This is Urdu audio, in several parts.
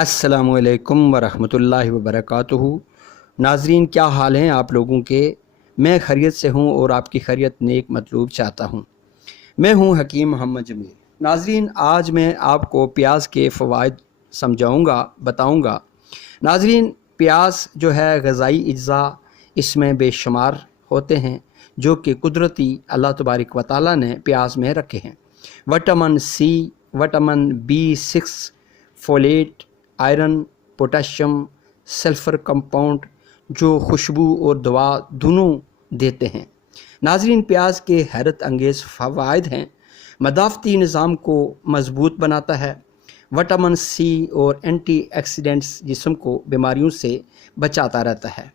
السلام علیکم ورحمۃ اللہ وبرکاتہ۔ ناظرین، کیا حال ہیں آپ لوگوں کے؟ میں خیریت سے ہوں اور آپ کی خیریت نیک مطلوب چاہتا ہوں۔ میں ہوں حکیم محمد جمیل۔ ناظرین، آج میں آپ کو پیاز کے فوائد بتاؤں گا۔ ناظرین، پیاز جو ہے غذائی اجزاء اس میں بے شمار ہوتے ہیں جو کہ قدرتی اللہ تبارک و تعالیٰ نے پیاز میں رکھے ہیں۔ Vitamin C, vitamin B6، folate, iron, potassium, sulphur compound جو خوشبو اور دوا دونوں دیتے ہیں۔ ناظرین، پیاز کے حیرت انگیز فوائد ہیں۔ مدافعتی نظام کو مضبوط بناتا ہے۔ وٹامن سی اور اینٹی آکسیڈنٹس جسم کو بیماریوں سے بچاتا رہتا ہے۔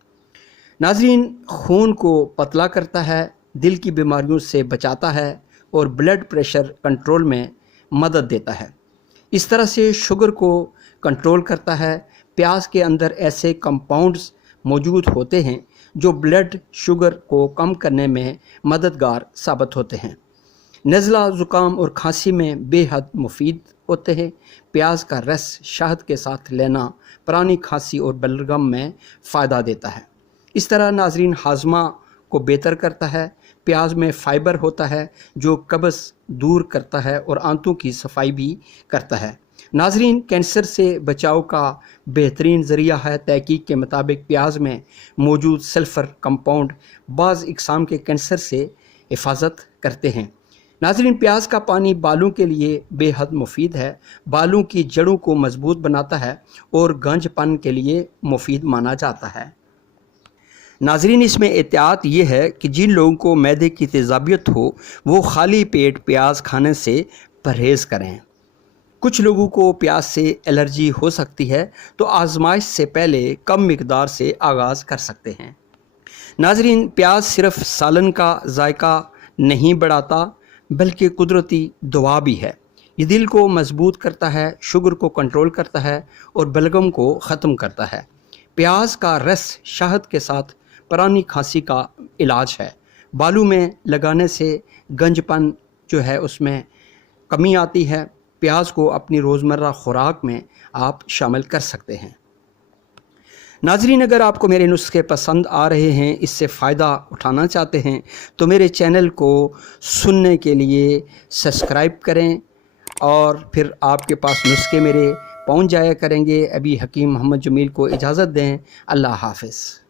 ناظرین، خون کو پتلا کرتا ہے، دل کی بیماریوں سے بچاتا ہے اور بلڈ پریشر کنٹرول میں مدد دیتا ہے۔ اس طرح سے شوگر کو کنٹرول کرتا ہے۔ پیاز کے اندر ایسے کمپاؤنڈز موجود ہوتے ہیں جو بلڈ شوگر کو کم کرنے میں مددگار ثابت ہوتے ہیں۔ نزلہ، زکام اور کھانسی میں بے حد مفید ہوتے ہیں۔ پیاز کا رس شہد کے ساتھ لینا پرانی کھانسی اور بلغم میں فائدہ دیتا ہے۔ اس طرح ناظرین، ہاضمہ کو بہتر کرتا ہے۔ پیاز میں فائبر ہوتا ہے جو قبض دور کرتا ہے اور آنتوں کی صفائی بھی کرتا ہے۔ ناظرین، کینسر سے بچاؤ کا بہترین ذریعہ ہے۔ تحقیق کے مطابق پیاز میں موجود سلفر کمپاؤنڈ بعض اقسام کے کینسر سے حفاظت کرتے ہیں۔ ناظرین، پیاز کا پانی بالوں کے لیے بے حد مفید ہے۔ بالوں کی جڑوں کو مضبوط بناتا ہے اور گنج پن کے لیے مفید مانا جاتا ہے۔ ناظرین، اس میں احتیاط یہ ہے کہ جن لوگوں کو معدے کی تیزابیت ہو وہ خالی پیٹ پیاز کھانے سے پرہیز کریں۔ کچھ لوگوں کو پیاز سے الرجی ہو سکتی ہے تو آزمائش سے پہلے کم مقدار سے آغاز کر سکتے ہیں۔ ناظرین، پیاز صرف سالن کا ذائقہ نہیں بڑھاتا بلکہ قدرتی دوا بھی ہے۔ یہ دل کو مضبوط کرتا ہے، شوگر کو کنٹرول کرتا ہے اور بلغم کو ختم کرتا ہے۔ پیاز کا رس شہد کے ساتھ پرانی کھانسی کا علاج ہے۔ بالوں میں لگانے سے گنج پن جو ہے اس میں کمی آتی ہے۔ پیاز کو اپنی روزمرہ خوراک میں آپ شامل کر سکتے ہیں۔ ناظرین، اگر آپ کو میرے نسخے پسند آ رہے ہیں، اس سے فائدہ اٹھانا چاہتے ہیں تو میرے چینل کو سننے کے لیے سبسکرائب کریں اور پھر آپ کے پاس نسخے میرے پہنچ جایا کریں گے۔ ابھی حکیم محمد جمیل کو اجازت دیں۔ اللہ حافظ۔